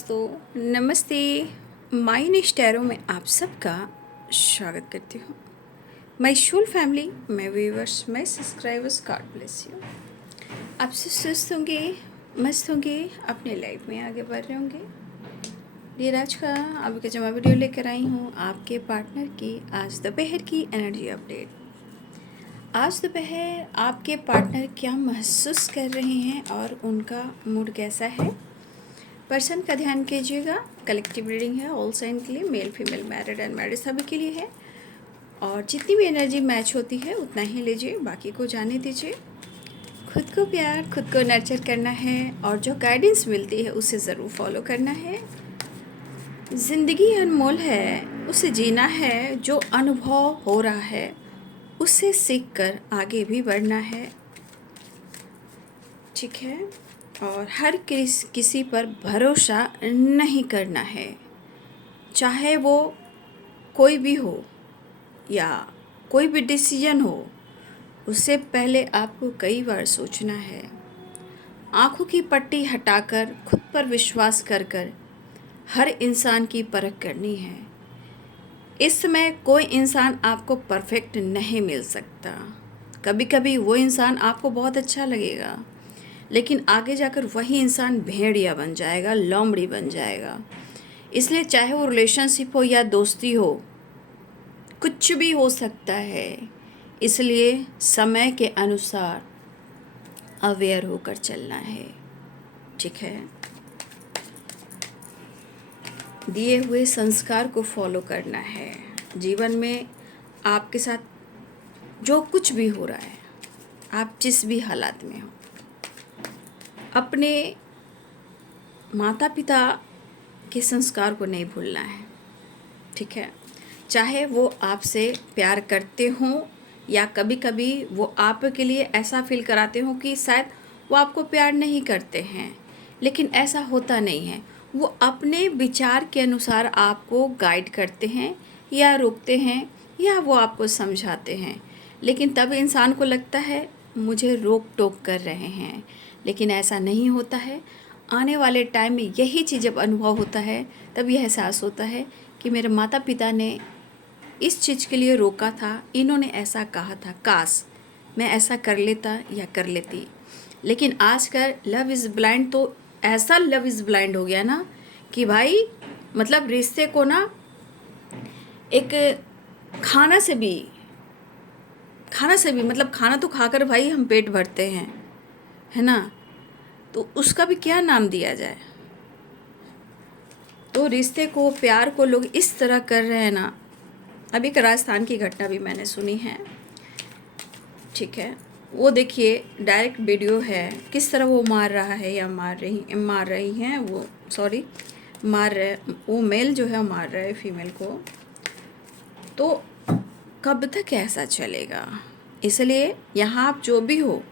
दोस्तों, नमस्ते। माइनिश टैरो में आप सबका स्वागत करती हूँ। My Shool family, my viewers, my subscribers, God bless you. आप सब स्वस्थ होंगे, मस्त होंगे, अपने लाइफ में आगे बढ़ रहे होंगे। ये राज का अभी का जमा वीडियो लेकर आई हूँ आपके पार्टनर की आज दोपहर की एनर्जी अपडेट। आज दोपहर आपके पार्टनर क्या महसूस कर रहे हैं और उनका मूड कैसा है, पर्सन का ध्यान कीजिएगा। कलेक्टिव रीडिंग है, ऑल साइन के लिए, मेल फीमेल मैरिड अनमैरिड सभी के लिए है। और जितनी भी एनर्जी मैच होती है उतना ही लीजिए, बाकी को जाने दीजिए। खुद को प्यार, खुद को नर्चर करना है और जो गाइडेंस मिलती है उसे ज़रूर फॉलो करना है। ज़िंदगी अनमोल है, उसे जीना है। जो अनुभव हो रहा है उससे सीख कर आगे भी बढ़ना है, ठीक है। और हर किसी पर भरोसा नहीं करना है, चाहे वो कोई भी हो या कोई भी डिसीजन हो, उससे पहले आपको कई बार सोचना है। आँखों की पट्टी हटाकर खुद पर विश्वास कर हर इंसान की परख करनी है। इस समय कोई इंसान आपको परफेक्ट नहीं मिल सकता। कभी कभी वो इंसान आपको बहुत अच्छा लगेगा, लेकिन आगे जाकर वही इंसान भेड़िया बन जाएगा, लोमड़ी बन जाएगा। इसलिए चाहे वो रिलेशनशिप हो या दोस्ती हो, कुछ भी हो सकता है। इसलिए समय के अनुसार अवेयर होकर चलना है, ठीक है। दिए हुए संस्कार को फॉलो करना है। जीवन में आपके साथ जो कुछ भी हो रहा है, आप जिस भी हालात में हो, अपने माता पिता के संस्कार को नहीं भूलना है, ठीक है। चाहे वो आपसे प्यार करते हों या कभी कभी वो आपके लिए ऐसा फील कराते हों कि शायद वो आपको प्यार नहीं करते हैं, लेकिन ऐसा होता नहीं है। वो अपने विचार के अनुसार आपको गाइड करते हैं या रोकते हैं या वो आपको समझाते हैं, लेकिन तब इंसान को लगता है मुझे रोक टोक कर रहे हैं, लेकिन ऐसा नहीं होता है। आने वाले टाइम में यही चीज़ जब अनुभव होता है तब यह एहसास होता है कि मेरे माता पिता ने इस चीज़ के लिए रोका था, इन्होंने ऐसा कहा था, काश मैं ऐसा कर लेता या कर लेती। लेकिन आजकल लव इज़ ब्लाइंड, तो ऐसा लव इज़ ब्लाइंड हो गया ना कि भाई मतलब रिश्ते को ना एक खाना से भी मतलब खाना तो खाकर भाई हम पेट भरते हैं, है ना। तो उसका भी क्या नाम दिया जाए। तो रिश्ते को, प्यार को लोग इस तरह कर रहे हैं ना। अभी एक राजस्थान की घटना भी मैंने सुनी है, ठीक है। वो देखिए, डायरेक्ट वीडियो है, किस तरह वो मार रहा है या मार रही हैं वो, सॉरी, मार रहे, वो मेल जो है मार रहा है फीमेल को। तो कब तक ऐसा चलेगा। इसलिए यहाँ आप जो भी हो,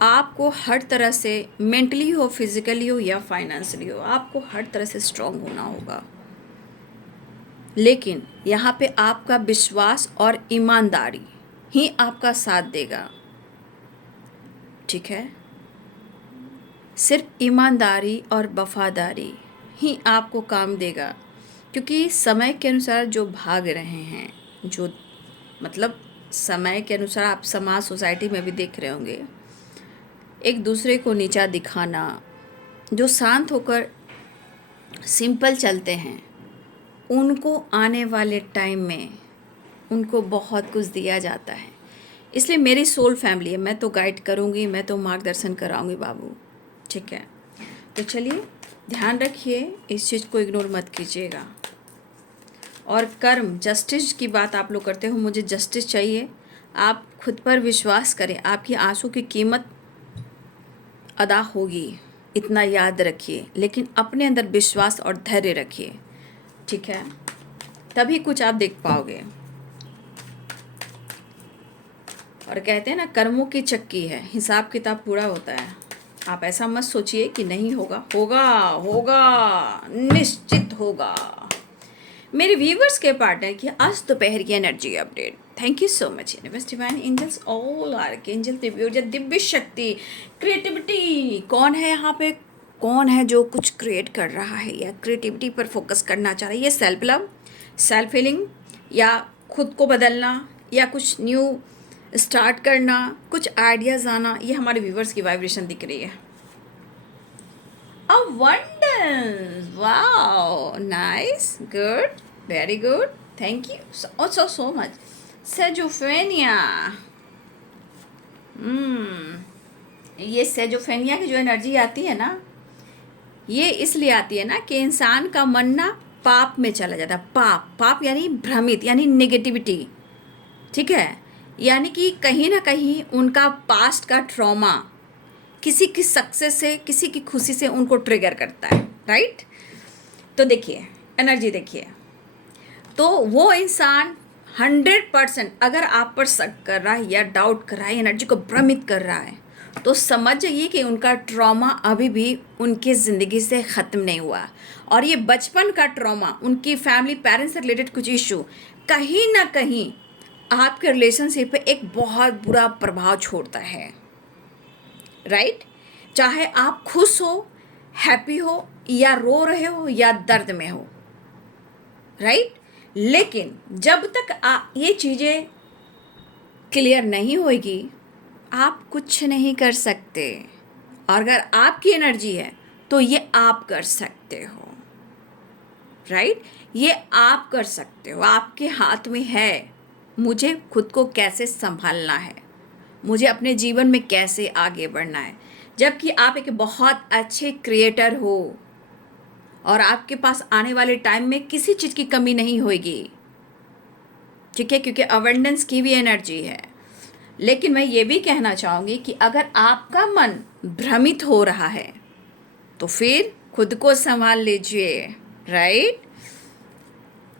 आपको हर तरह से, मेंटली हो, फिजिकली हो या फाइनेंशियली हो, आपको हर तरह से स्ट्रांग होना होगा। लेकिन यहाँ पे आपका विश्वास और ईमानदारी ही आपका साथ देगा, ठीक है। सिर्फ ईमानदारी और वफादारी ही आपको काम देगा, क्योंकि समय के अनुसार जो भाग रहे हैं, जो मतलब समय के अनुसार आप समाज, सोसाइटी में भी देख रहे होंगे, एक दूसरे को नीचा दिखाना। जो शांत होकर सिंपल चलते हैं, उनको आने वाले टाइम में उनको बहुत कुछ दिया जाता है। इसलिए मेरी सोल फैमिली है, मैं तो गाइड करूँगी, मैं तो मार्गदर्शन कराऊँगी बाबू, ठीक है। तो चलिए, ध्यान रखिए, इस चीज़ को इग्नोर मत कीजिएगा। और कर्म, जस्टिस की बात आप लोग करते हो, मुझे जस्टिस चाहिए। आप खुद पर विश्वास करें, आपकी आंसू की कीमत अदा होगी, इतना याद रखिए। लेकिन अपने अंदर विश्वास और धैर्य रखिए, ठीक है, तभी कुछ आप देख पाओगे। और कहते हैं ना, कर्मों की चक्की है, हिसाब किताब पूरा होता है। आप ऐसा मत सोचिए कि नहीं होगा, होगा होगा, निश्चित होगा। मेरे व्यूवर्स के पार्टनर की आज दोपहर की energy update. Thank you so much universe, divine angels, all archangel, दिव्य ऊर्जा, दिव्य शक्ति, क्रिएटिविटी। कौन है यहाँ पे कौन है जो कुछ क्रिएट कर रहा है या क्रिएटिविटी पर फोकस करना चाह रहा है। ये सेल्फ लव, सेल्फ हीलिंग या खुद को बदलना या कुछ न्यू स्टार्ट करना, कुछ आइडियाज़ आना, ये हमारे व्यूवर्स की वाइब्रेशन दिख रही है। Abundance. Wow. Nice. Good. Very good. Thank you so much. सेजोफेनिया। ये सेजोफेनिया की जो एनर्जी आती है ना, ये इसलिए आती है ना कि इंसान का मन ना पाप में चला जाता है। पाप यानी भ्रमित, यानी नेगेटिविटी। ठीक है, यानी कि कहीं ना कहीं उनका पास्ट का ट्रॉमा किसी की सक्सेस से, किसी की खुशी से उनको ट्रिगर करता है, राइट। तो देखिए एनर्जी देखिए, तो वो इंसान 100% अगर आप पर शक कर रहा है या डाउट कर रहा है, एनर्जी को भ्रमित कर रहा है, तो समझ जाइए कि उनका ट्रॉमा अभी भी उनकी ज़िंदगी से ख़त्म नहीं हुआ। और ये बचपन का ट्रॉमा, उनकी फैमिली पेरेंट्स से रिलेटेड कुछ इशू कहीं ना कहीं आपके रिलेशनशिप पे एक बहुत बुरा प्रभाव छोड़ता है, राइट। चाहे आप खुश हो, हैप्पी हो, या रो रहे हो, या दर्द में हो, राइट। लेकिन जब तक ये चीज़ें क्लियर नहीं होगी, आप कुछ नहीं कर सकते। और अगर आपकी एनर्जी है तो ये आप कर सकते हो, राइट। ये आप कर सकते हो, आपके हाथ में है। मुझे खुद को कैसे संभालना है, मुझे अपने जीवन में कैसे आगे बढ़ना है। जबकि आप एक बहुत अच्छे क्रिएटर हो और आपके पास आने वाले टाइम में किसी चीज़ की कमी नहीं होगी, ठीक है, क्योंकि अवेंडेंस की भी एनर्जी है। लेकिन मैं ये भी कहना चाहूँगी कि अगर आपका मन भ्रमित हो रहा है तो फिर खुद को संभाल लीजिए, राइट।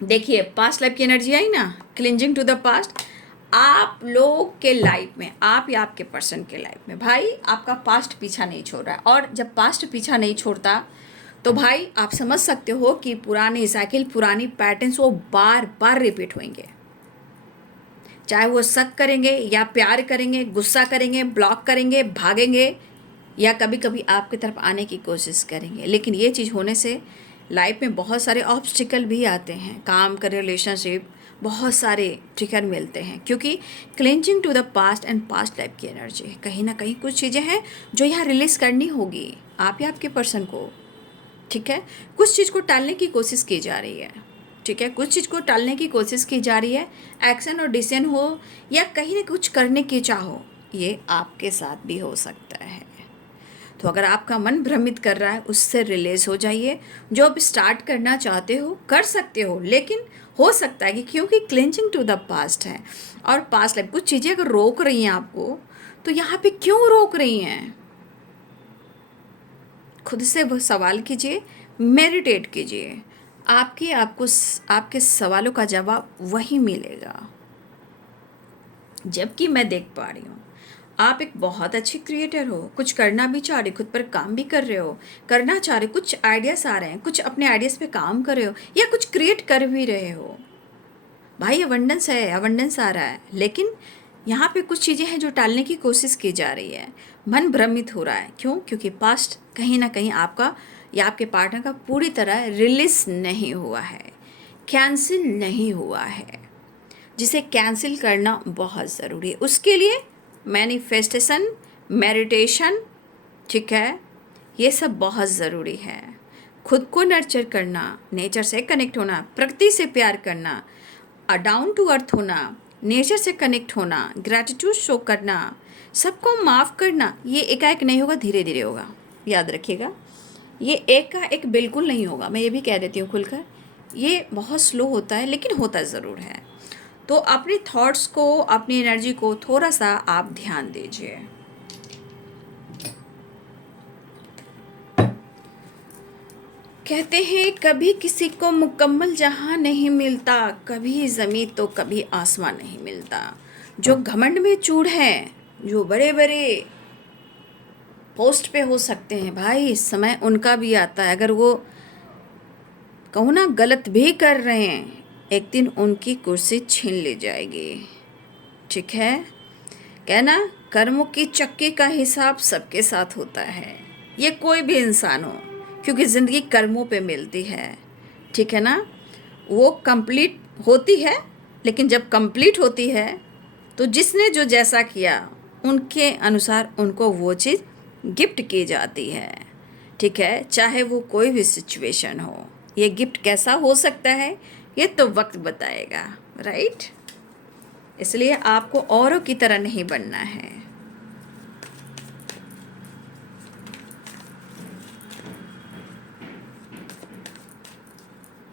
देखिए पास्ट लाइफ की एनर्जी आई ना, क्लिंजिंग टू द पास्ट। आप लोग के लाइफ में, आप या आपके पर्सन के लाइफ में, भाई आपका पास्ट पीछा नहीं छोड़ रहा है। और जब पास्ट पीछा नहीं छोड़ता तो भाई आप समझ सकते हो कि पुरानी साइकिल, पुरानी पैटर्न्स वो बार बार रिपीट होंगे। चाहे वो शक करेंगे या प्यार करेंगे, गुस्सा करेंगे, ब्लॉक करेंगे, भागेंगे, या कभी कभी आपकी तरफ आने की कोशिश करेंगे। लेकिन ये चीज़ होने से लाइफ में बहुत सारे ऑब्स्टिकल भी आते हैं, काम कर रिलेशनशिप, बहुत सारे ट्रिगर मिलते हैं, क्योंकि cleansing to the past and past life की एनर्जी कहीं ना कहीं कुछ चीज़ें हैं जो यहाँ रिलीज़ करनी होगी आप या आपके पर्सन को, ठीक है। कुछ चीज़ को टालने की कोशिश की जा रही है, ठीक है, कुछ चीज़ को टालने की कोशिश की जा रही है। एक्शन और डिसीजन हो या कहीं ना कुछ करने की चाहो, ये आपके साथ भी हो सकता है। तो अगर आपका मन भ्रमित कर रहा है, उससे रिलीज हो जाइए। जो अब स्टार्ट करना चाहते हो कर सकते हो, लेकिन हो सकता है कि क्योंकि क्लेंजिंग टू द पास्ट है और पास्ट लाइफ कुछ चीज़ें अगर रोक रही हैं आपको, तो यहाँ पे क्यों रोक रही हैं, खुद से वो सवाल कीजिए, मेडिटेट कीजिए। आपको आपके सवालों का जवाब वहीं मिलेगा। जबकि मैं देख पा रही हूँ आप एक बहुत अच्छे क्रिएटर हो, कुछ करना भी चाह रहे, खुद पर काम भी कर रहे हो, करना चाह रहे, कुछ आइडियाज़ आ रहे हैं, कुछ अपने आइडियाज़ पे काम कर रहे हो या कुछ क्रिएट कर भी रहे हो। भाई अबंडेंस है, अबंडेंस आ रहा है, लेकिन यहाँ पे कुछ चीज़ें हैं जो टालने की कोशिश की जा रही है। मन भ्रमित हो रहा है, क्यों? क्योंकि पास्ट कहीं ना कहीं आपका या आपके पार्टनर का पूरी तरह रिलीज नहीं हुआ है, कैंसिल नहीं हुआ है, जिसे कैंसिल करना बहुत ज़रूरी है। उसके लिए मैनिफेस्टेशन, मेडिटेशन, ठीक है, ये सब बहुत ज़रूरी है। खुद को नर्चर करना, नेचर से कनेक्ट होना, प्रकृति से प्यार करना, डाउन टू अर्थ होना, नेचर से कनेक्ट होना, ग्रैटिट्यूड शो करना, सबको माफ़ करना, ये एकाएक नहीं होगा, धीरे धीरे होगा। याद रखिएगा, ये एक का एक बिल्कुल नहीं होगा। मैं ये भी कह देती हूँ खुलकर, ये बहुत स्लो होता है, लेकिन होता ज़रूर है। तो अपने थॉट्स को, अपनी एनर्जी को थोड़ा सा आप ध्यान दीजिए। कहते हैं कभी किसी को मुकम्मल जहां नहीं मिलता, कभी ज़मीन तो कभी आसमान नहीं मिलता। जो घमंड में चूड़ हैं, जो बड़े बड़े पोस्ट पे हो सकते हैं, भाई समय उनका भी आता है। अगर वो कहूँ ना गलत भी कर रहे हैं, एक दिन उनकी कुर्सी छीन ली जाएगी, ठीक है। कहना कर्मों की चक्की का हिसाब सबके साथ होता है, ये कोई भी इंसान हो, क्योंकि ज़िंदगी कर्मों पे मिलती है, ठीक है ना। वो कंप्लीट होती है, लेकिन जब कंप्लीट होती है तो जिसने जो जैसा किया उनके अनुसार उनको वो चीज़ गिफ्ट की जाती है, ठीक है। चाहे वो कोई भी सिचुएशन हो, ये गिफ्ट कैसा हो सकता है ये तो वक्त बताएगा, राइट। इसलिए आपको औरों की तरह नहीं बनना है।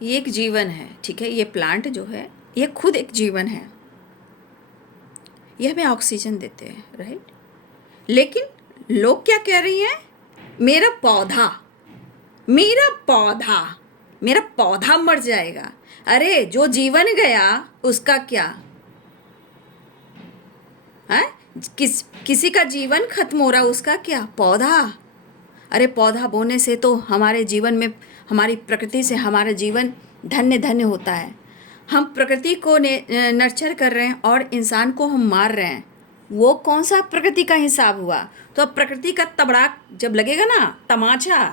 ये एक जीवन है, ठीक है। ये प्लांट जो है ये खुद एक जीवन है, ये हमें ऑक्सीजन देते हैं, राइट। लेकिन लोग क्या कह रही हैं, मेरा पौधा, मेरा पौधा, मेरा पौधा मर जाएगा। अरे जो जीवन गया उसका क्या है, किसी का जीवन खत्म हो रहा उसका क्या, पौधा। अरे पौधा बोने से तो हमारे जीवन में, हमारी प्रकृति से हमारा जीवन धन्य धन्य होता है। हम प्रकृति को नर्चर कर रहे हैं और इंसान को हम मार रहे हैं, वो कौन सा प्रकृति का हिसाब हुआ। तो अब प्रकृति का तबड़ाक जब लगेगा ना, तमाचा,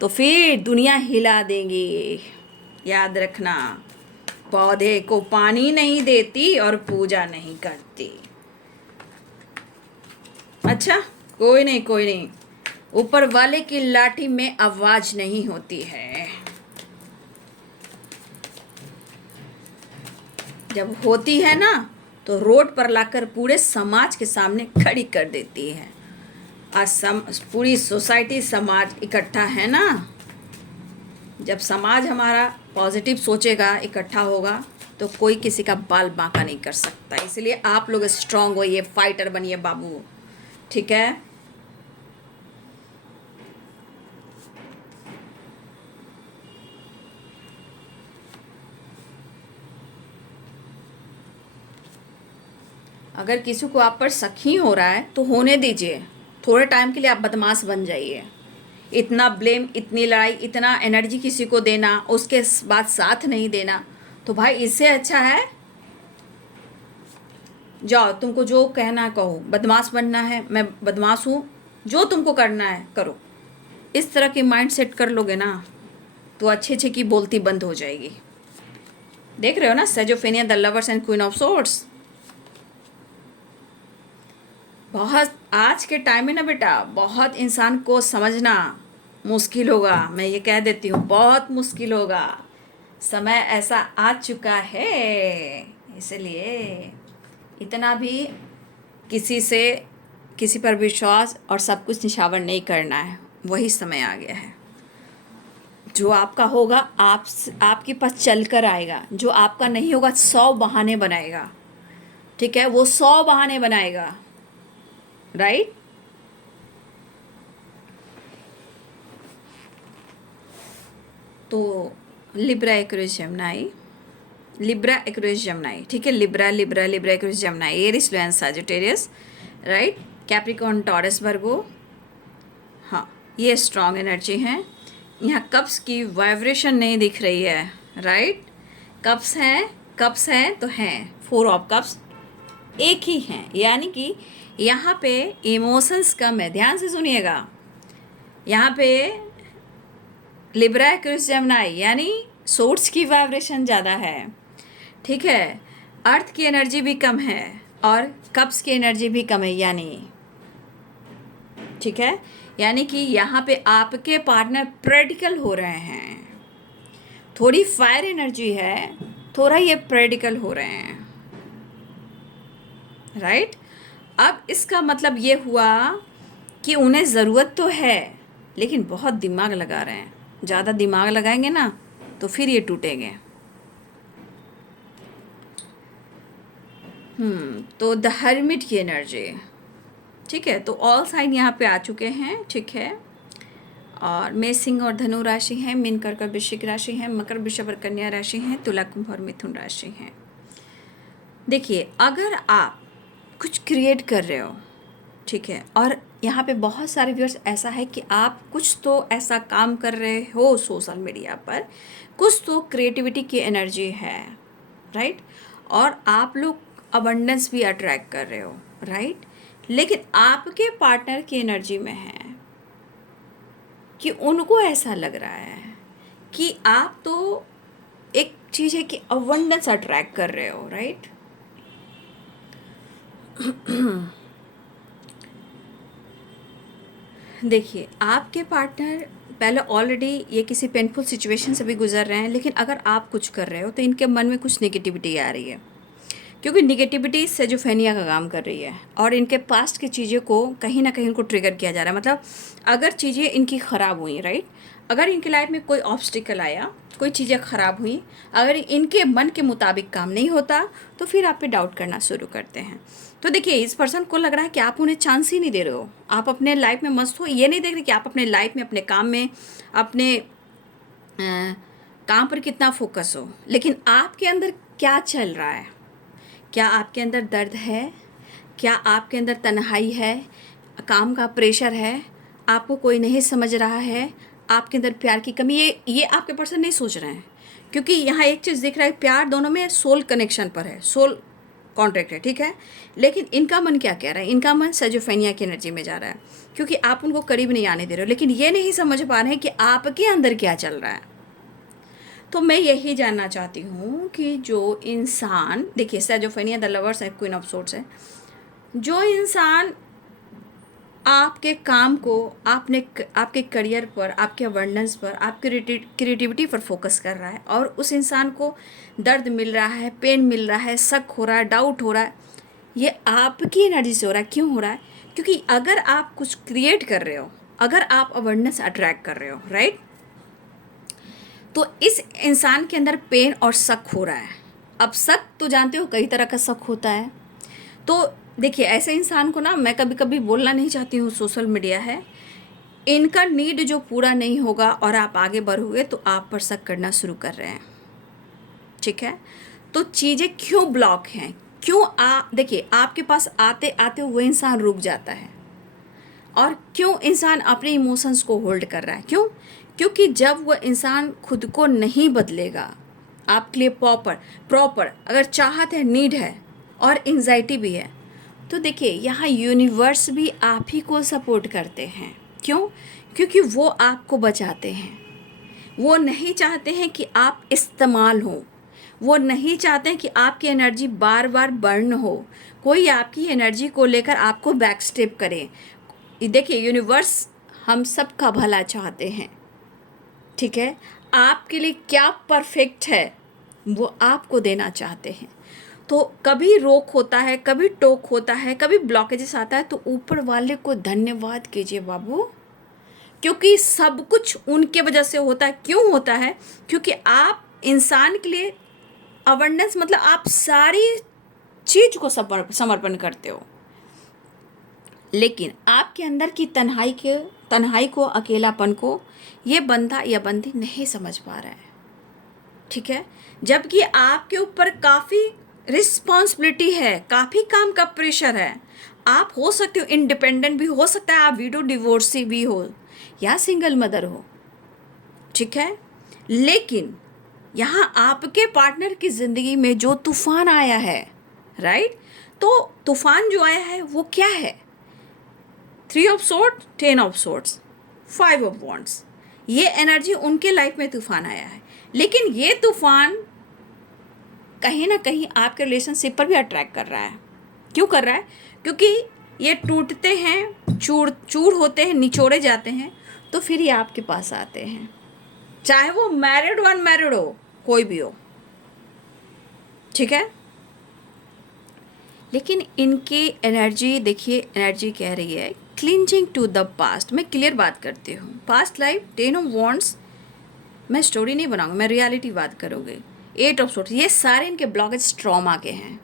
तो फिर दुनिया हिला देंगी। याद रखना, पौधे को पानी नहीं देती और पूजा नहीं करती। अच्छा, कोई नहीं कोई नहीं, ऊपर वाले की लाठी में आवाज नहीं होती है, जब होती है ना तो रोड पर लाकर पूरे समाज के सामने खड़ी कर देती है। आज पूरी सोसाइटी, समाज इकट्ठा है ना। जब समाज हमारा पॉजिटिव सोचेगा, इकट्ठा होगा, तो कोई किसी का बाल बांका नहीं कर सकता। इसलिए आप लोग स्ट्रांग होइए, फाइटर बनिए बाबू, ठीक है। अगर किसी को आप पर शक ही हो रहा है तो होने दीजिए, थोड़े टाइम के लिए आप बदमाश बन जाइए। इतना ब्लेम, इतनी लड़ाई, इतना एनर्जी किसी को देना, उसके बाद साथ नहीं देना, तो भाई इससे अच्छा है जाओ, तुमको जो कहना है कहो। बदमाश बनना है, मैं बदमाश हूँ, जो तुमको करना है करो। इस तरह की माइंड सेट कर लोगे ना तो अच्छे अच्छे की बोलती बंद हो जाएगी। देख रहे हो ना, schizophrenia, the lovers and queen of swords. बहुत आज के टाइम में ना बेटा, बहुत इंसान को समझना मुश्किल होगा। मैं ये कह देती हूँ, बहुत मुश्किल होगा। समय ऐसा आ चुका है, इसलिए इतना भी किसी से, किसी पर विश्वास और सब कुछ निछावर नहीं करना है। वही समय आ गया है। जो आपका होगा आपके पास चल कर आएगा, जो आपका नहीं होगा 100 बहाने बनाएगा, ठीक है। वो 100 बहाने बनाएगा, राइट। तो Libra Aquarius Gemini, Libra Aquarius Gemini, ठीक है। Libra Libra Libra Aquarius Gemini, Aries Leo and Sagittarius, right. Capricorn, Taurus, Virgo. हाँ, ये स्ट्रॉन्ग एनर्जी है। यहाँ कप्स की वाइब्रेशन नहीं दिख रही है, राइट। कप्स हैं, कप्स हैं तो हैं, 4 ऑफ कप्स एक ही हैं, यानी कि यहाँ पे इमोशंस कम है। ध्यान से सुनिएगा, यहाँ पे लिब्रा एक्वेरियस जेमिनी यानी सोर्स की वाइब्रेशन ज़्यादा है, ठीक है। अर्थ की एनर्जी भी कम है और कप्स की एनर्जी भी कम है, यानी, ठीक है। यानी कि यहाँ पे आपके पार्टनर प्रेडिकल हो रहे हैं। थोड़ी फायर एनर्जी है, थोड़ा ये प्रेडिकल हो रहे हैं, राइट। अब इसका मतलब ये हुआ कि उन्हें ज़रूरत तो है, लेकिन बहुत दिमाग लगा रहे हैं। ज़्यादा दिमाग लगाएंगे ना तो फिर ये टूटेंगे। तो द हर्मिट की एनर्जी, ठीक है। तो ऑल साइन यहाँ पे आ चुके हैं, ठीक है। और मेष, सिंह और धनु राशि हैं, मीन, कर्क और वृश्चिक राशि हैं, मकर, वृषभ और कन्या राशि हैं, तुला, कुंभ और मिथुन राशि हैं। देखिए, अगर आप कुछ क्रिएट कर रहे हो, ठीक है, और यहाँ पे बहुत सारे व्यूअर्स ऐसा है कि आप कुछ तो ऐसा काम कर रहे हो सोशल मीडिया पर, कुछ तो क्रिएटिविटी की एनर्जी है, राइट। और आप लोग अबंडेंस भी अट्रैक्ट कर रहे हो, राइट। लेकिन आपके पार्टनर की एनर्जी में है, कि उनको ऐसा लग रहा है कि आप तो एक चीज़ है कि अबंडेंस अट्रैक्ट कर रहे हो, राइट? देखिए, आपके पार्टनर पहले ऑलरेडी ये किसी पेनफुल सिचुएशन से भी गुजर रहे हैं, लेकिन अगर आप कुछ कर रहे हो तो इनके मन में कुछ नेगेटिविटी आ रही है, क्योंकि निगेटिविटी सेजोफेनिया का काम कर रही है और इनके पास्ट की चीज़ें को कहीं ना कहीं इनको ट्रिगर किया जा रहा है। मतलब अगर चीज़ें इनकी ख़राब हुई, राइट, अगर इनकी लाइफ में कोई ऑब्स्टिकल आया, कोई चीज़ें ख़राब हुई, अगर इनके मन के मुताबिक काम नहीं होता तो फिर आप पे डाउट करना शुरू करते हैं। तो देखिए, इस पर्सन को लग रहा है कि आप उन्हें चांस ही नहीं दे रहे हो, आप अपने लाइफ में मस्त हो, ये नहीं देख रहे कि आप अपने लाइफ में, अपने काम में, अपने काम पर कितना फोकस हो। लेकिन आपके अंदर क्या चल रहा है? क्या आपके अंदर दर्द है? क्या आपके अंदर तन्हाई है? काम का प्रेशर है? आपको कोई नहीं समझ रहा है? आपके अंदर प्यार की कमी? ये आपके पर्सन नहीं सोच रहे हैं, क्योंकि यहाँ एक चीज़ दिख रहा है, प्यार दोनों में सोल कनेक्शन पर है, सोल कॉन्ट्रैक्ट है, ठीक है। लेकिन इनका मन क्या कह रहा है? इनका मन सेजोफेनिया की एनर्जी में जा रहा है, क्योंकि आप उनको करीब नहीं आने दे रहे हो, लेकिन ये नहीं समझ पा रहे हैं कि आपके अंदर क्या चल रहा है। तो मैं यही जानना चाहती हूँ कि जो इंसान, देखिए सेजोफेनिया द लवर्स है, क्वीन ऑफ सोर्ड्स है, जो इंसान आपके काम को, आपके करियर पर, आपके अबंडेंस पर, आपके क्रिएटिविटी पर फोकस कर रहा है और उस इंसान को दर्द मिल रहा है, पेन मिल रहा है, शक हो रहा है, डाउट हो रहा है, ये आपकी एनर्जी से हो रहा है। क्यों हो रहा है? क्योंकि अगर आप कुछ क्रिएट कर रहे हो, अगर आप अबंडेंस अट्रैक्ट कर रहे हो, राइट, तो इस इंसान के अंदर पेन और शक हो रहा है। अब शक तो जानते हो कई तरह का शक होता है। तो देखिए, ऐसे इंसान को ना मैं कभी कभी बोलना नहीं चाहती हूँ, सोशल मीडिया है, इनका नीड जो पूरा नहीं होगा और आप आगे बढ़ोगे तो आप पर शक करना शुरू कर रहे हैं, ठीक है। तो चीज़ें क्यों ब्लॉक हैं? क्यों देखिए, आपके पास आते आते वो इंसान रुक जाता है, और क्यों इंसान अपने इमोशंस को होल्ड कर रहा है? क्यों? क्योंकि जब वह इंसान खुद को नहीं बदलेगा, आपके लिए प्रॉपर अगर चाहत है, नीड है और एंजाइटी भी है, तो देखिए यहाँ यूनिवर्स भी आप ही को सपोर्ट करते हैं। क्यों? क्योंकि वो आपको बचाते हैं। वो नहीं चाहते हैं कि आप इस्तेमाल हो, वो नहीं चाहते हैं कि आपकी एनर्जी बार बार बर्न हो, कोई आपकी एनर्जी को लेकर आपको बैक स्टेप करे। देखिए, यूनिवर्स हम सब का भला चाहते हैं, ठीक है। आपके लिए क्या परफेक्ट है वो आपको देना चाहते हैं। तो कभी रोक होता है, कभी टोक होता है, कभी ब्लॉकेजेस आता है, तो ऊपर वाले को धन्यवाद कीजिए बाबू, क्योंकि सब कुछ उनके वजह से होता है। क्यों होता है? क्योंकि आप इंसान के लिए अवेयरनेस, मतलब आप सारी चीज को समर्पण करते हो, लेकिन आपके अंदर की तन्हाई को, अकेलापन को ये बंदा या बंदी नहीं समझ पा रहा है, ठीक है। जबकि आपके ऊपर काफ़ी रिस्पॉन्सिबिलिटी है, काफ़ी काम का प्रेशर है। आप हो सकते हो इंडिपेंडेंट भी, हो सकता है आप विडो डिवोर्सी भी हो या सिंगल मदर हो, ठीक है। लेकिन यहाँ आपके पार्टनर की ज़िंदगी में जो तूफान आया है, राइट, तो तूफान जो आया है वो क्या है? 3 of swords, 10 of swords, 5 of wands, ये एनर्जी उनके लाइफ में तूफान आया है। लेकिन ये तूफान कहीं ना कहीं आपके रिलेशनशिप पर भी अट्रैक्ट कर रहा है। क्यों कर रहा है? क्योंकि ये टूटते हैं, चूर चूर होते हैं, निचोड़े जाते हैं, तो फिर ये आपके पास आते हैं, चाहे वो मैरिड हो अनमैरिड हो, कोई भी हो, ठीक है। लेकिन इनकी एनर्जी देखिए, एनर्जी कह रही है क्लिंचिंग टू द पास्ट। मैं क्लियर बात करती हूँ, पास्ट लाइफ, 10 ऑफ वॉन्ड्स, मैं स्टोरी नहीं बनाऊंगी, मैं रियलिटी बात करूँगी। 8 ऑफ सोर्ड्स, ये सारे इनके ब्लॉकेज ट्रॉमा के हैं,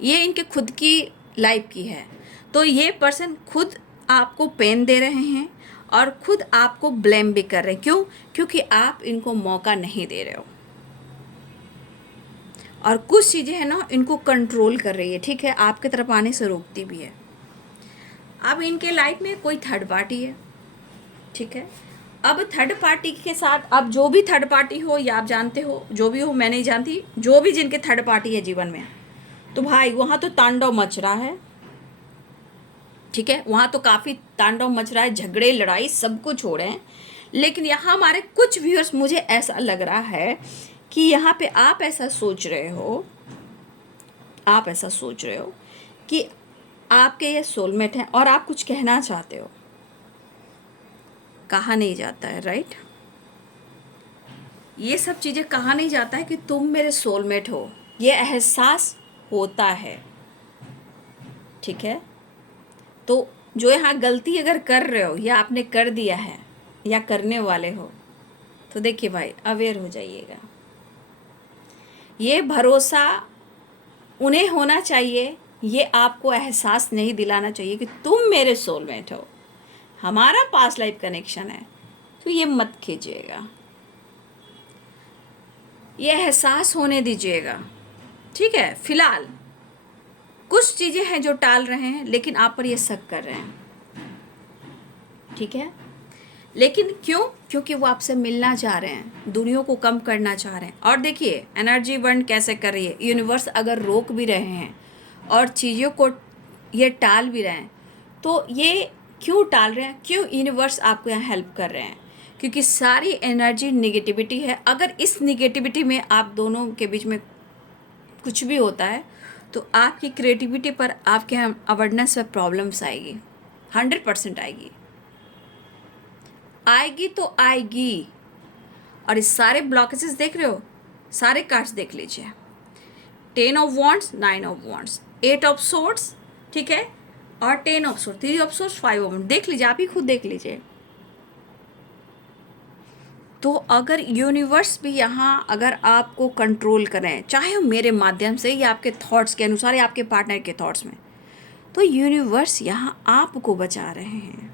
ये इनके खुद की लाइफ की है। तो ये पर्सन खुद आपको पेन दे रहे हैं और खुद आपको ब्लेम भी कर रहे हैं। क्यों? क्योंकि आप इनको मौका नहीं दे रहे हो, और कुछ चीज़ें हैं ना, इनको कंट्रोल कर रही है, ठीक है, आपकी तरफ आने से रोकती भी है। अब इनके लाइफ में कोई थर्ड पार्टी है, ठीक है। अब थर्ड पार्टी के साथ, अब जो भी थर्ड पार्टी हो, या आप जानते हो, जो भी हो, मैं नहीं जानती, जो भी जिनके थर्ड पार्टी है जीवन में, तो भाई वहाँ तो तांडव मच रहा है, ठीक है, वहाँ तो काफ़ी तांडव मच रहा है, झगड़े लड़ाई सब कुछ हो रहे हैं। लेकिन यहाँ हमारे कुछ व्यूअर्स, मुझे ऐसा लग रहा है कि यहाँ पे आप ऐसा सोच रहे हो, आप ऐसा सोच रहे हो कि आपके ये सोलमेट हैं और आप कुछ कहना चाहते हो, कहा नहीं जाता है, राइट? ये सब चीज़ें कहा नहीं जाता है कि तुम मेरे सोलमेट हो, ये एहसास होता है, ठीक है? तो जो यहाँ गलती अगर कर रहे हो या आपने कर दिया है या करने वाले हो, तो देखिए भाई, अवेयर हो जाइएगा। ये भरोसा उन्हें होना चाहिए, ये आपको एहसास नहीं दिलाना चाहिए कि तुम मेरे सोलमेट हो, हमारा पास्ट लाइफ कनेक्शन है, तो ये मत कीजिएगा, ये एहसास होने दीजिएगा, ठीक है? फिलहाल कुछ चीज़ें हैं जो टाल रहे हैं, लेकिन आप पर ये शक कर रहे हैं, ठीक है? लेकिन क्यों? क्योंकि वो आपसे मिलना चाह रहे हैं, दूरियों को कम करना चाह रहे हैं। और देखिए एनर्जी बर्न कैसे कर रही है, यूनिवर्स अगर रोक भी रहे हैं और चीज़ों को ये टाल भी रहे हैं, तो ये क्यों टाल रहे हैं? क्यों यूनिवर्स आपको यहाँ हेल्प कर रहे हैं? क्योंकि सारी एनर्जी निगेटिविटी है। अगर इस निगेटिविटी में आप दोनों के बीच में कुछ भी होता है, तो आपकी क्रिएटिविटी पर, आपके अवेयरनेस पर प्रॉब्लम्स आएगी, 100% आएगी, आएगी तो आएगी। और इस सारे ब्लॉकेजेस देख रहे हो, सारे कार्ड्स देख लीजिए, 10 of wands, 9 of wands, 8 of swords, ठीक है, और 10 of swords, 3 of swords, 5 of wands, देख लीजिए, आप ही खुद देख लीजिए। तो अगर यूनिवर्स भी यहाँ अगर आपको कंट्रोल करें, चाहे मेरे माध्यम से या आपके थॉट्स के अनुसार या आपके पार्टनर के थॉट्स में, तो यूनिवर्स यहाँ आपको बचा रहे हैं।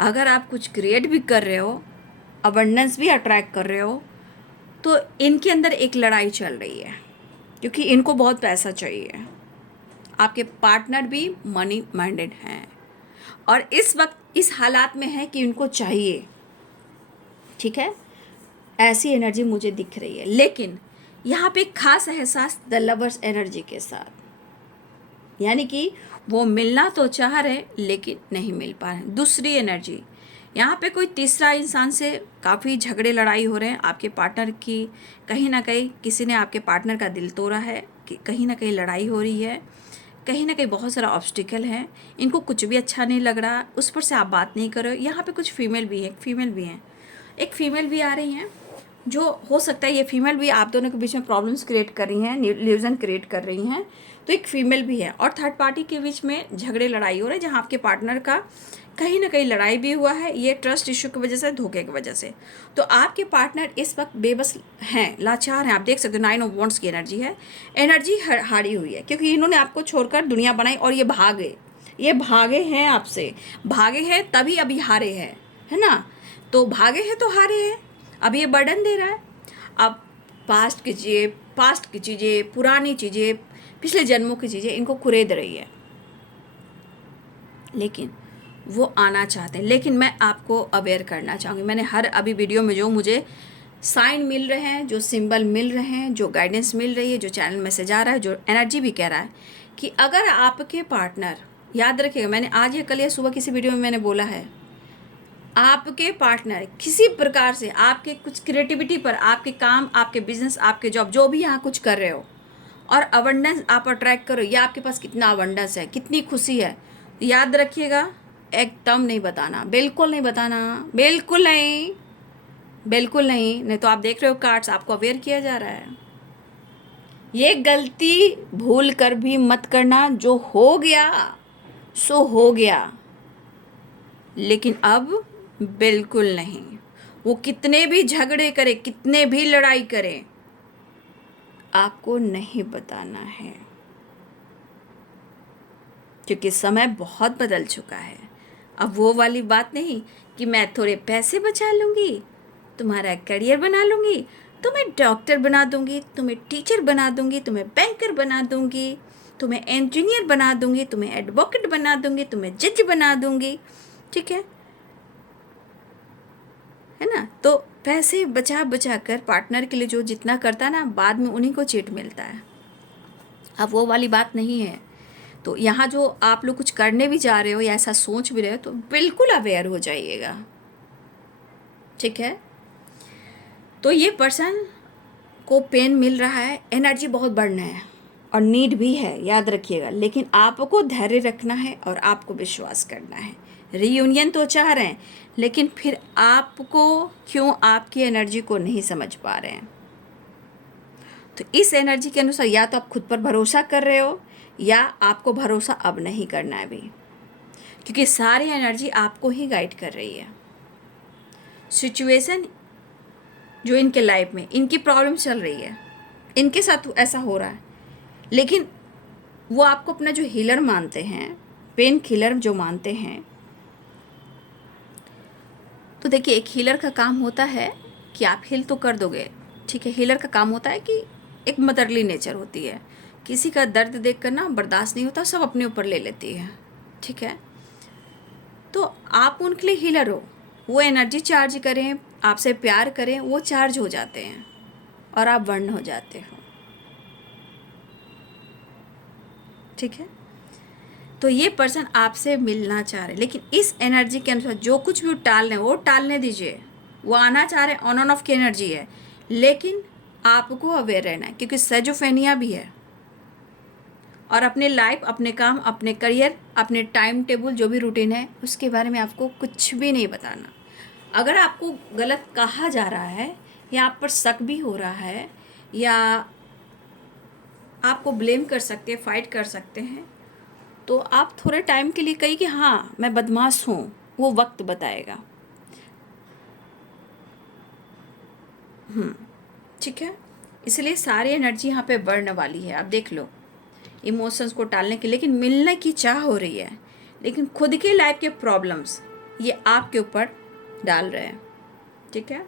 अगर आप कुछ क्रिएट भी कर रहे हो, अबंडेंस भी अट्रैक्ट कर रहे हो, तो इनके अंदर एक लड़ाई चल रही है, क्योंकि इनको बहुत पैसा चाहिए। आपके पार्टनर भी मनी माइंडेड हैं और इस वक्त इस हालात में है कि इनको चाहिए, ठीक है? ऐसी एनर्जी मुझे दिख रही है। लेकिन यहाँ पे एक खास एहसास द लवर्स एनर्जी के साथ, यानी कि वो मिलना तो चाह रहे लेकिन नहीं मिल पा रहे। दूसरी एनर्जी, यहाँ पे कोई तीसरा इंसान से काफ़ी झगड़े लड़ाई हो रहे हैं आपके पार्टनर की, कहीं ना कहीं किसी ने आपके पार्टनर का दिल तोड़ा है, कि कहीं ना कहीं लड़ाई हो रही है, कहीं ना कहीं बहुत सारा ऑब्स्टिकल है, इनको कुछ भी अच्छा नहीं लग रहा, उस पर से आप बात नहीं करो। यहाँ पे कुछ फीमेल भी है, एक फीमेल भी आ रही हैं, जो हो सकता है ये फीमेल भी आप दोनों के बीच में प्रॉब्लम्स क्रिएट कर रही हैं, न्यूजन क्रिएट कर रही हैं, तो एक फीमेल भी है। और थर्ड पार्टी के बीच में झगड़े लड़ाई हो रहे हैं, जहाँ आपके पार्टनर का कहीं ना कहीं लड़ाई भी हुआ है, ये ट्रस्ट इशू की वजह से, धोखे की वजह से। तो आपके पार्टनर इस वक्त बेबस हैं, लाचार हैं। आप देख सकते हो 9 ऑफ वॉन्ड्स की एनर्जी है, एनर्जी हारी हुई है, क्योंकि इन्होंने आपको छोड़कर दुनिया बनाई और ये भागे हैं आपसे, भागे हैं तभी अभी हारे हैं, है ना? तो भागे हैं तो हारे हैं, अब ये बर्डन दे रहा है। अब पास्ट की चीज़ें, पुरानी चीज़ें, पिछले जन्मों की चीज़ें इनको कुरेद रही है, लेकिन वो आना चाहते हैं। लेकिन मैं आपको अवेयर करना चाहूँगी, मैंने हर अभी वीडियो में जो मुझे साइन मिल रहे हैं, जो सिंबल मिल रहे हैं, जो गाइडेंस मिल रही है, जो चैनल मैसेज आ रहा है, जो एनर्जी भी कह रहा है कि अगर आपके पार्टनर, याद रखिएगा, मैंने आज या कल या सुबह किसी वीडियो में मैंने बोला है, आपके पार्टनर किसी प्रकार से आपके कुछ क्रिएटिविटी पर, आपके काम, आपके बिजनेस, आपके जॉब, जो भी यहाँ कुछ कर रहे हो और अबंडेंस आप अट्रैक्ट करो, या आपके पास कितना अबंडेंस है, कितनी खुशी है, याद रखिएगा, एकदम नहीं बताना, बिल्कुल नहीं बताना, बिल्कुल नहीं, बिल्कुल नहीं। नहीं तो आप देख रहे हो कार्ड्स, आपको अवेयर किया जा रहा है। ये गलती भूल कर भी मत करना, जो हो गया सो हो गया, लेकिन अब बिल्कुल नहीं। वो कितने भी झगड़े करे, कितने भी लड़ाई करे, आपको नहीं बताना है, क्योंकि समय बहुत बदल चुका है। अब वो वाली बात नहीं कि मैं थोड़े पैसे बचा लूँगी, तुम्हारा करियर बना लूँगी, तुम्हें डॉक्टर बना दूँगी, तुम्हें टीचर बना दूँगी, तुम्हें बैंकर बना दूँगी, तुम्हें इंजीनियर बना दूँगी, तुम्हें एडवोकेट बना दूँगी, तुम्हें जज बना दूँगी, ठीक है ना? तो पैसे बचा बचा कर पार्टनर के लिए जो जितना करता है ना, बाद में उन्हीं को चीट मिलता है। अब वो वाली बात नहीं है। तो यहाँ जो आप लोग कुछ करने भी जा रहे हो या ऐसा सोच भी रहे हो तो बिल्कुल अवेयर हो जाइएगा, ठीक है। तो ये पर्सन को पेन मिल रहा है, एनर्जी बहुत बढ़ना है और नीड भी है, याद रखिएगा, लेकिन आपको धैर्य रखना है और आपको विश्वास करना है। रीयूनियन तो चाह रहे हैं, लेकिन फिर आपको क्यों आपकी एनर्जी को नहीं समझ पा रहे हैं। तो इस एनर्जी के अनुसार या तो आप खुद पर भरोसा कर रहे हो या आपको भरोसा अब नहीं करना है अभी, क्योंकि सारी एनर्जी आपको ही गाइड कर रही है। सिचुएशन जो इनके लाइफ में इनकी प्रॉब्लम चल रही है, इनके साथ ऐसा हो रहा है, लेकिन वो आपको अपना जो हीलर मानते हैं, पेन किलर जो मानते हैं। तो देखिए, एक हीलर का काम होता है कि आप हील तो कर दोगे, ठीक है। हीलर का काम होता है कि एक मदरली नेचर होती है, किसी का दर्द देख कर ना बर्दाश्त नहीं होता, सब अपने ऊपर ले लेती है, ठीक है। तो आप उनके लिए हीलर हो, वो एनर्जी चार्ज करें, आपसे प्यार करें, वो चार्ज हो जाते हैं और आप बर्न हो जाते हो, ठीक है। तो ये पर्सन आपसे मिलना चाह रहे, लेकिन इस एनर्जी के अनुसार जो कुछ भी टाल रहे वो टालने दीजिए। वो आना चाह रहे, ऑन ऑफ की एनर्जी है, लेकिन आपको अवेयर रहना है, क्योंकि सेजोफेनिया भी है। और अपने लाइफ, अपने काम, अपने करियर, अपने टाइम टेबल जो भी रूटीन है उसके बारे में आपको कुछ भी नहीं बताना। अगर आपको गलत कहा जा रहा है या आप पर शक भी हो रहा है या आपको ब्लेम कर सकते हैं, फाइट कर सकते हैं, तो आप थोड़े टाइम के लिए कहिए कि हाँ मैं बदमाश हूँ, वो वक्त बताएगा, ठीक है। इसलिए सारी एनर्जी यहाँ पे बढ़ने वाली है, आप देख लो, इमोशंस को टालने की, लेकिन मिलने की चाह हो रही है, लेकिन खुद के लाइफ के प्रॉब्लम्स ये आपके ऊपर डाल रहे हैं, ठीक है।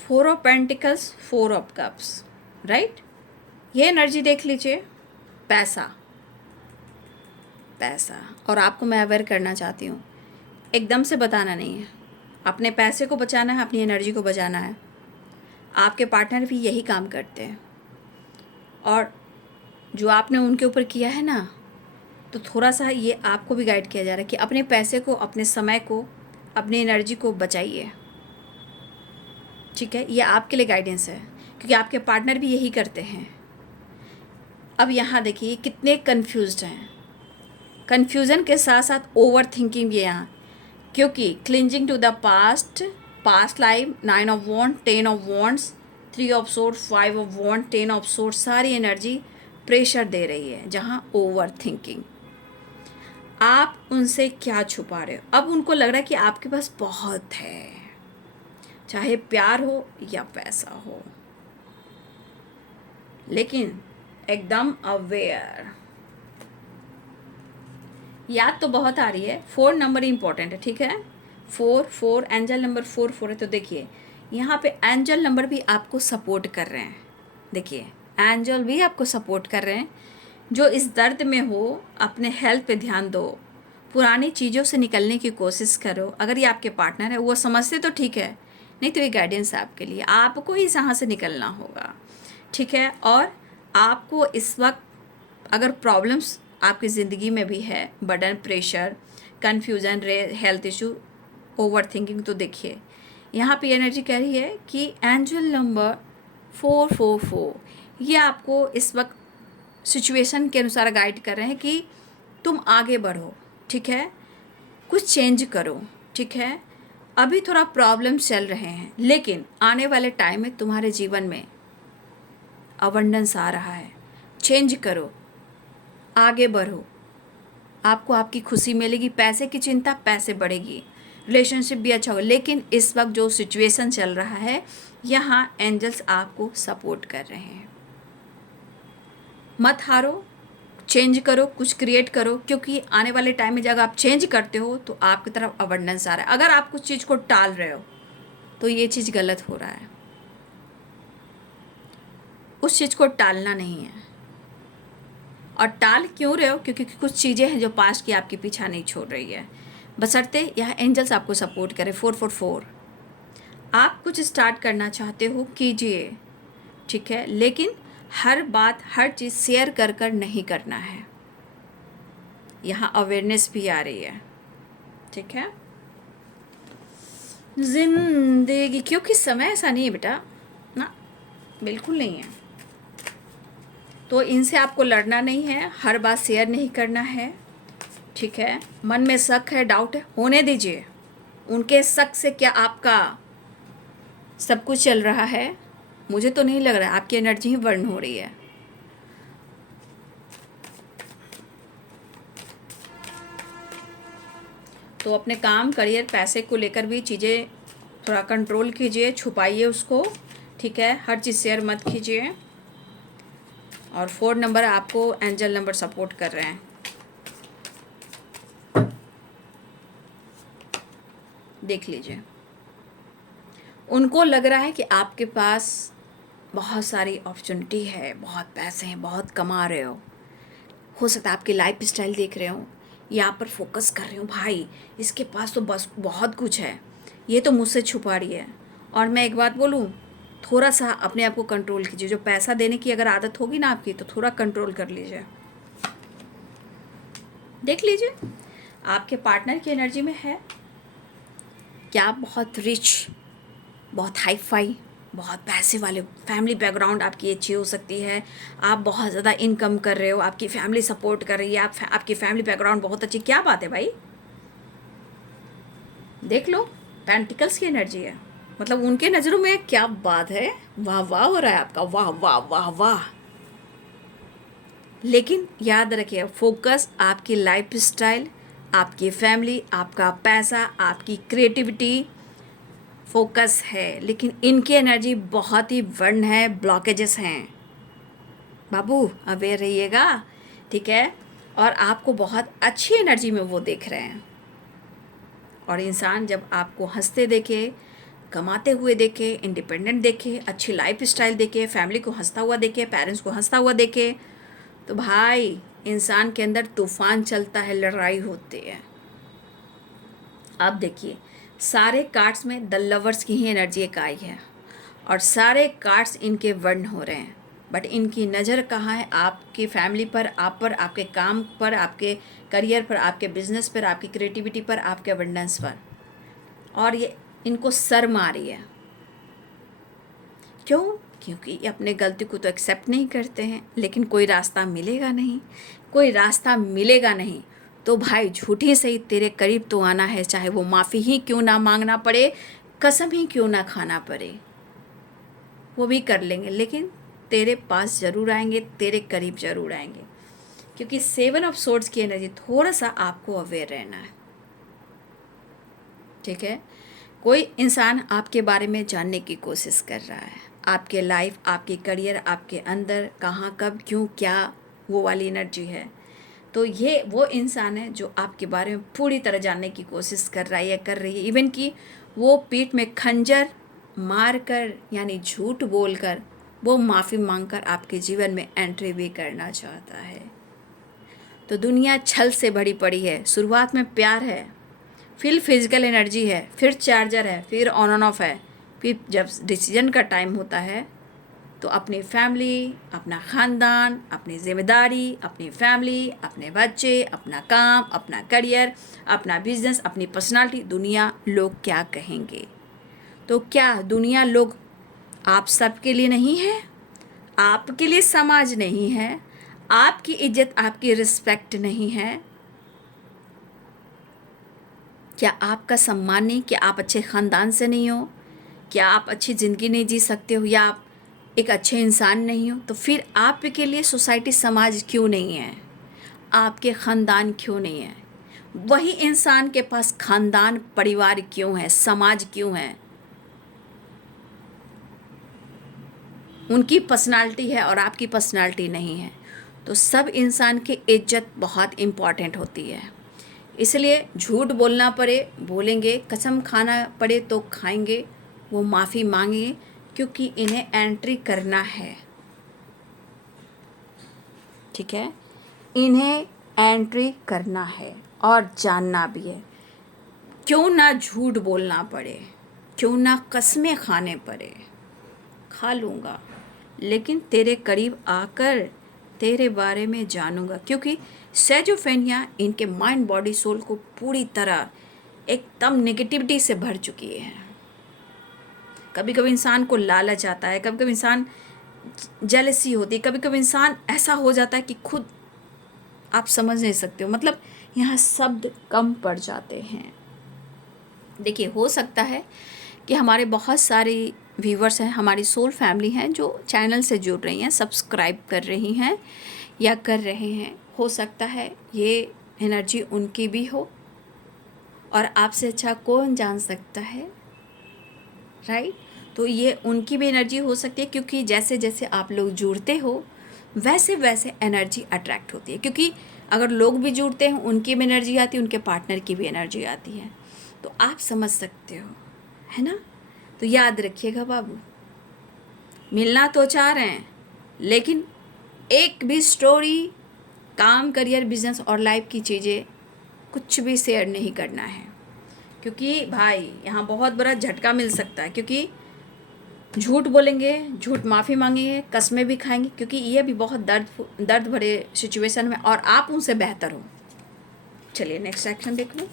Four of pentacles, four of cups, right. ये एनर्जी देख लीजिए, पैसा, पैसा। और आपको मैं अवेयर करना चाहती हूँ, एकदम से बताना नहीं है, अपने पैसे को बचाना है, अपनी एनर्जी को बचाना है। आपके पार्टनर भी यही काम करते हैं, और जो आपने उनके ऊपर किया है ना, तो थोड़ा सा ये आपको भी गाइड किया जा रहा है कि अपने पैसे को, अपने समय को, अपनी एनर्जी को बचाइए, ठीक है। ये आपके लिए गाइडेंस है, क्योंकि आपके पार्टनर भी यही करते हैं। अब यहाँ देखिए कितने कन्फ्यूज्ड हैं, कन्फ्यूज़न के साथ साथ ओवर थिंकिंग भी यहाँ, क्योंकि cleansing to the past, past life, 9 of wand, 10 of wands, 3 of sword, 5 of wand, 10 of sword, सारी एनर्जी प्रेशर दे रही है। जहाँ ओवर थिंकिंग, आप उनसे क्या छुपा रहे हो। अब उनको लग रहा है कि आपके पास बहुत है, चाहे प्यार हो या पैसा हो, लेकिन एकदम अवेयर। याद तो बहुत आ रही है, 4 नंबर इंपॉर्टेंट है, ठीक है। 4 एंजल नंबर 4 है। तो देखिए यहाँ पे एंजल नंबर भी आपको सपोर्ट कर रहे हैं, देखिए एंजल भी आपको सपोर्ट कर रहे हैं। जो इस दर्द में हो, अपने हेल्थ पे ध्यान दो, पुरानी चीज़ों से निकलने की कोशिश करो। अगर ये आपके पार्टनर है, वो समझते तो ठीक है, नहीं तो ये गाइडेंस है आपके लिए, आपको ही यहाँ से निकलना होगा, ठीक है। और आपको इस वक्त अगर प्रॉब्लम्स आपकी ज़िंदगी में भी है, burden, pressure, confusion, health issue, over thinking, तो देखिए यहाँ पे एनर्जी कह रही है कि एंजल नंबर 444 ये आपको इस वक्त सिचुएशन के अनुसार गाइड कर रहे हैं कि तुम आगे बढ़ो, ठीक है, कुछ चेंज करो, ठीक है। अभी थोड़ा प्रॉब्लम चल रहे हैं, लेकिन आने वाले टाइम में तुम्हारे जीवन में अबंडेंस आ रहा है। चेंज करो, आगे बढ़ो, आपको आपकी खुशी मिलेगी। पैसे की चिंता, पैसे बढ़ेगी, रिलेशनशिप भी अच्छा होगा, लेकिन इस वक्त जो सिचुएशन चल रहा है, यहाँ एंजल्स आपको सपोर्ट कर रहे हैं। मत हारो, चेंज करो, कुछ क्रिएट करो, क्योंकि आने वाले टाइम में जब आप चेंज करते हो तो आपकी तरफ अबंडेंस आ रहा है। अगर आप कुछ चीज़ को टाल रहे हो तो ये चीज़ गलत हो रहा है, उस चीज़ को टालना नहीं है। और टाल क्यों रहे हो? क्योंकि कुछ चीज़ें हैं जो पास्ट की आपके पीछा नहीं छोड़ रही है। बशर्ते यह एंजल्स आपको सपोर्ट करें। 444 आप कुछ स्टार्ट करना चाहते हो, कीजिए, ठीक है, लेकिन हर बात हर चीज़ शेयर कर कर नहीं करना है। यहाँ अवेयरनेस भी आ रही है, ठीक है। जिंदगी, क्योंकि समय ऐसा नहीं है बेटा, ना, बिल्कुल नहीं है। तो इनसे आपको लड़ना नहीं है, हर बात शेयर नहीं करना है, ठीक है। मन में शक है, डाउट है, होने दीजिए। उनके शक से क्या आपका सब कुछ चल रहा है? मुझे तो नहीं लग रहा है, आपकी एनर्जी ही बर्न हो रही है। तो अपने काम, करियर, पैसे को लेकर भी चीज़ें थोड़ा कंट्रोल कीजिए, छुपाइए उसको, ठीक है। हर चीज़ शेयर मत कीजिए। और 4 नंबर आपको एंजल नंबर सपोर्ट कर रहे हैं। देख लीजिए, उनको लग रहा है कि आपके पास बहुत सारी अपॉर्चुनिटी है, बहुत पैसे हैं, बहुत कमा रहे हो सकता है आपकी लाइफ स्टाइल देख रहे हो, यहाँ पर फोकस कर रहे हो, भाई इसके पास तो बस बहुत कुछ है, ये तो मुझसे छुपा रही है। और मैं एक बात बोलूँ, थोड़ा सा अपने आप को कंट्रोल कीजिए। जो पैसा देने की अगर आदत होगी ना आपकी, तो थोड़ा कंट्रोल कर लीजिए। देख लीजिए आपके पार्टनर की एनर्जी में है क्या, बहुत रिच, बहुत हाई फाई, बहुत पैसे वाले, फैमिली बैकग्राउंड आपकी अच्छी हो सकती है, आप बहुत ज़्यादा इनकम कर रहे हो, आपकी फैमिली सपोर्ट कर रही है, आपकी फैमिली बैकग्राउंड बहुत अच्छी, क्या बात है भाई। देख लो, पेंटिकल्स की एनर्जी है, मतलब उनके नज़रों में क्या बात है, वाह वाह हो रहा है आपका, वाह वाह वाह वाह। लेकिन याद रखिए, फोकस आपकी लाइफ स्टाइल, आपकी फैमिली, आपका पैसा, आपकी क्रिएटिविटी फोकस है। लेकिन इनकी एनर्जी बहुत ही वर्न है, ब्लॉकेजेस हैं। बाबू अवेयर रहिएगा, ठीक है। और आपको बहुत अच्छी एनर्जी में वो देख रहे हैं। और इंसान जब आपको हंसते देखे, कमाते हुए देखे, इंडिपेंडेंट देखे, अच्छी लाइफ स्टाइल देखे, फैमिली को हंसता हुआ देखे, पेरेंट्स को हंसता हुआ देखे, तो भाई इंसान के अंदर तूफान चलता है, लड़ाई होती है। अब देखिए, सारे कार्ड्स में द लवर्स की ही एनर्जी एक आई है और सारे कार्ड्स इनके वर्न हो रहे हैं। बट इनकी नज़र कहाँ है? आपकी फैमिली पर, आप पर, आपके काम पर, आपके करियर पर, आपके बिजनेस पर, आपकी क्रिएटिविटी पर, आपके अबंडेंस पर। और ये इनको शर्म आ रही है। क्यों? क्योंकि ये अपने गलती को तो एक्सेप्ट नहीं करते हैं। लेकिन कोई रास्ता मिलेगा नहीं, कोई रास्ता मिलेगा नहीं तो भाई झूठी सही तेरे करीब तो आना है, चाहे वो माफ़ी ही क्यों ना मांगना पड़े, कसम ही क्यों ना खाना पड़े, वो भी कर लेंगे। लेकिन तेरे पास ज़रूर आएंगे, तेरे करीब ज़रूर आएंगे। क्योंकि 7 ऑफ सोर्ड्स की एनर्जी, थोड़ा सा आपको अवेयर रहना है, ठीक है। कोई इंसान आपके बारे में जानने की कोशिश कर रहा है, आपके लाइफ, आपके करियर, आपके अंदर कहाँ, कब, क्यों, क्या, वो वाली एनर्जी है। तो ये वो इंसान है जो आपके बारे में पूरी तरह जानने की कोशिश कर रहा है या कर रही है। इवन कि वो पीठ में खंजर मार कर, यानी झूठ बोलकर, वो माफ़ी मांगकर आपके जीवन में एंट्री भी करना चाहता है। तो दुनिया छल से भरी पड़ी है। शुरुआत में प्यार है, फिर फिजिकल एनर्जी है, फिर चार्जर है, फिर ऑन एंड ऑफ है, फिर जब डिसीजन का टाइम होता है तो अपनी फैमिली, अपना ख़ानदान, अपनी ज़िम्मेदारी, अपनी फैमिली, अपने बच्चे, अपना काम, अपना करियर, अपना बिजनेस, अपनी पर्सनालिटी, दुनिया लोग क्या कहेंगे। तो क्या दुनिया लोग आप सबके लिए नहीं है? आपके लिए समाज नहीं है? आपकी इज्जत, आपकी रिस्पेक्ट नहीं है? क्या आपका सम्मान नहीं? क्या आप अच्छे ख़ानदान से नहीं हो? क्या आप अच्छी ज़िंदगी नहीं जी सकते हो? या आप एक अच्छे इंसान नहीं हो? तो फिर आपके लिए सोसाइटी, समाज क्यों नहीं है? आपके ख़ानदान क्यों नहीं है? वही इंसान के पास ख़ानदान, परिवार क्यों है, समाज क्यों है? उनकी पर्सनालिटी है और आपकी पर्सनालिटी नहीं है। तो सब इंसान की इज्जत बहुत इम्पॉर्टेंट होती है। इसलिए झूठ बोलना पड़े बोलेंगे, कसम खाना पड़े तो खाएंगे, वो माफ़ी मांगेंगे, क्योंकि इन्हें एंट्री करना है, ठीक है। इन्हें एंट्री करना है और जानना भी है। क्यों ना झूठ बोलना पड़े, क्यों ना कस्में खाने पड़े, खा लूँगा, लेकिन तेरे करीब आकर तेरे बारे में जानूँगा। क्योंकि सेजोफेनिया इनके माइंड बॉडी सोल को पूरी तरह एकदम नेगेटिविटी से भर चुकी है। कभी कभी इंसान को लालच आता है, कभी कभी इंसान जेलसी होती है, कभी कभी इंसान ऐसा हो जाता है कि खुद आप समझ नहीं सकते हो, मतलब यहाँ शब्द कम पड़ जाते हैं। देखिए, हो सकता है कि हमारे बहुत सारी व्यूवर्स हैं, हमारी सोल फैमिली हैं जो चैनल से जुड़ रही हैं, सब्सक्राइब कर रही हैं या कर रहे हैं। हो सकता है ये एनर्जी उनकी भी हो, और आपसे अच्छा कौन जान सकता है, राइट। तो ये उनकी भी एनर्जी हो सकती है, क्योंकि जैसे जैसे आप लोग जुड़ते हो वैसे वैसे एनर्जी अट्रैक्ट होती है। क्योंकि अगर लोग भी जुड़ते हैं, उनकी भी एनर्जी आती है, उनके पार्टनर की भी एनर्जी आती है। तो आप समझ सकते हो, है ना। तो याद रखिएगा बाबू, मिलना तो चाह रहे हैं, लेकिन एक भी स्टोरी, काम, करियर, बिजनेस और लाइफ की चीज़ें कुछ भी शेयर नहीं करना है। क्योंकि भाई यहाँ बहुत बड़ा झटका मिल सकता है। क्योंकि झूठ बोलेंगे, झूठ माफ़ी मांगेंगे, कस्में भी खाएंगे, क्योंकि ये भी बहुत दर्द भरे सिचुएशन में, और आप उनसे बेहतर हो। चलिए नेक्स्ट सेक्शन देख लो।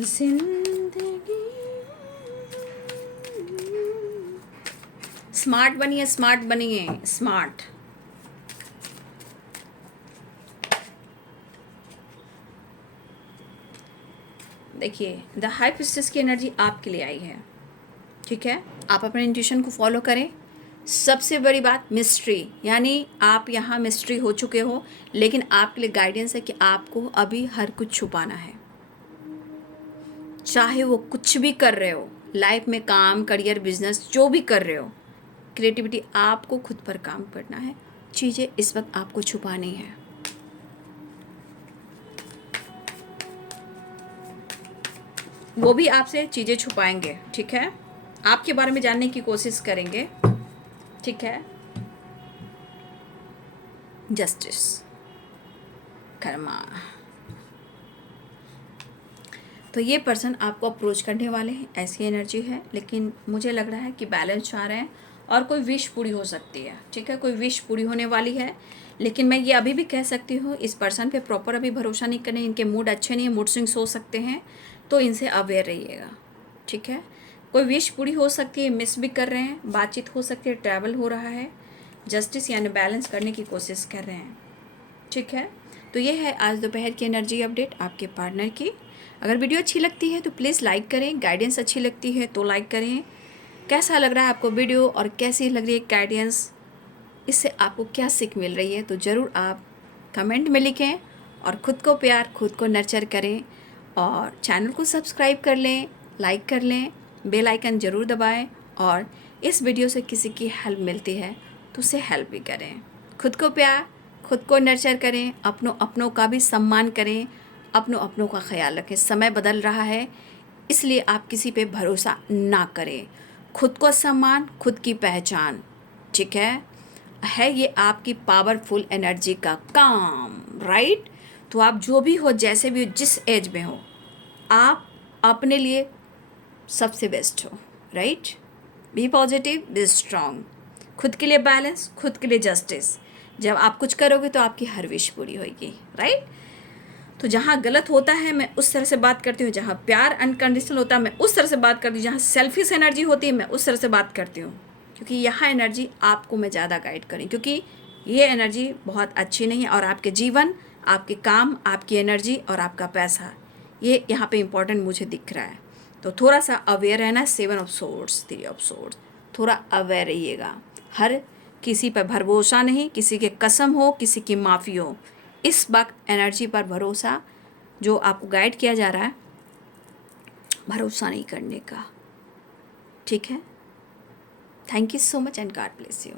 जिंदगी स्मार्ट बनिए, स्मार्ट बनिए, स्मार्ट। देखिए, द हाई प्रिस्टेस की एनर्जी आपके लिए आई है, ठीक है। आप अपने इंट्यूशन को फॉलो करें। सबसे बड़ी बात, मिस्ट्री, यानी आप यहाँ मिस्ट्री हो चुके हो, लेकिन आपके लिए गाइडेंस है कि आपको अभी हर कुछ छुपाना है। चाहे वो कुछ भी कर रहे हो लाइफ में, काम, करियर, बिजनेस, जो भी कर रहे हो, क्रिएटिविटी, आपको खुद पर काम करना है। चीज़ें इस वक्त आपको छुपानी है। वो भी आपसे चीज़ें छुपाएंगे, ठीक है। आपके बारे में जानने की कोशिश करेंगे, ठीक है। जस्टिस, कर्मा। तो ये पर्सन आपको अप्रोच करने वाले हैं, ऐसी एनर्जी है। लेकिन मुझे लग रहा है कि बैलेंस चाह रहे हैं, और कोई विश पूरी हो सकती है, ठीक है। कोई विश पूरी होने वाली है। लेकिन मैं ये अभी भी कह सकती हूँ, इस पर्सन पे प्रॉपर अभी भरोसा नहीं करें। इनके मूड अच्छे नहीं है, मूड स्विंग्स हो सकते हैं, तो इनसे अवेयर रहिएगा, ठीक है। कोई विश पूरी हो सकती है, मिस भी कर रहे हैं, बातचीत हो सकती है, ट्रैवल हो रहा है, जस्टिस यानी बैलेंस करने की कोशिश कर रहे हैं, ठीक है। तो ये है आज दोपहर की एनर्जी अपडेट आपके पार्टनर की। अगर वीडियो अच्छी लगती है तो प्लीज़ लाइक करें, गाइडेंस अच्छी लगती है तो लाइक करें। कैसा लग रहा है आपको वीडियो, और कैसी लग रही है गाइडेंस, इससे आपको क्या सीख मिल रही है, तो ज़रूर आप कमेंट में लिखें। और ख़ुद को प्यार, खुद को नर्चर करें, और चैनल को सब्सक्राइब कर लें, लाइक कर लें, बेल आइकन ज़रूर दबाएं। और इस वीडियो से किसी की हेल्प मिलती है तो उसे हेल्प भी करें। खुद को प्यार, खुद को नर्चर करें, अपनों का भी सम्मान करें, अपनों का ख्याल रखें। समय बदल रहा है, इसलिए आप किसी पे भरोसा ना करें। खुद को सम्मान, खुद की पहचान, ठीक है ये आपकी पावरफुल एनर्जी का काम, राइट। तो आप जो भी हो, जैसे भी हो, जिस एज में हो, आप अपने लिए सबसे बेस्ट हो, right. Be positive, be strong. खुद के लिए बैलेंस, खुद के लिए जस्टिस। जब आप कुछ करोगे तो आपकी हर विश पूरी होगी, राइट। तो जहाँ गलत होता है मैं उस तरह से बात करती हूँ, जहाँ प्यार अनकंडीशनल होता है मैं उस तरह से बात करती हूँ, जहाँ सेल्फिश एनर्जी होती है मैं उस तरह से बात करती हूँ। क्योंकि यहाँ एनर्जी आपको मैं ज़्यादा गाइड करूँ, क्योंकि ये एनर्जी बहुत अच्छी नहीं है, और आपके जीवन, आपके काम, आपकी एनर्जी और आपका पैसा, ये यहाँ पे इम्पोर्टेंट मुझे दिख रहा है। तो थोड़ा सा अवेयर रहना। 7 ऑफ सोर्ड्स, 3 ऑफ सोर्ड्स, थोड़ा अवेयर रहिएगा। हर किसी पर भरोसा नहीं, किसी के कसम हो, किसी की माफ़ी हो। इस वक्त एनर्जी पर भरोसा, जो आपको गाइड किया जा रहा है, भरोसा नहीं करने का, ठीक है। Thank you so much and God bless you.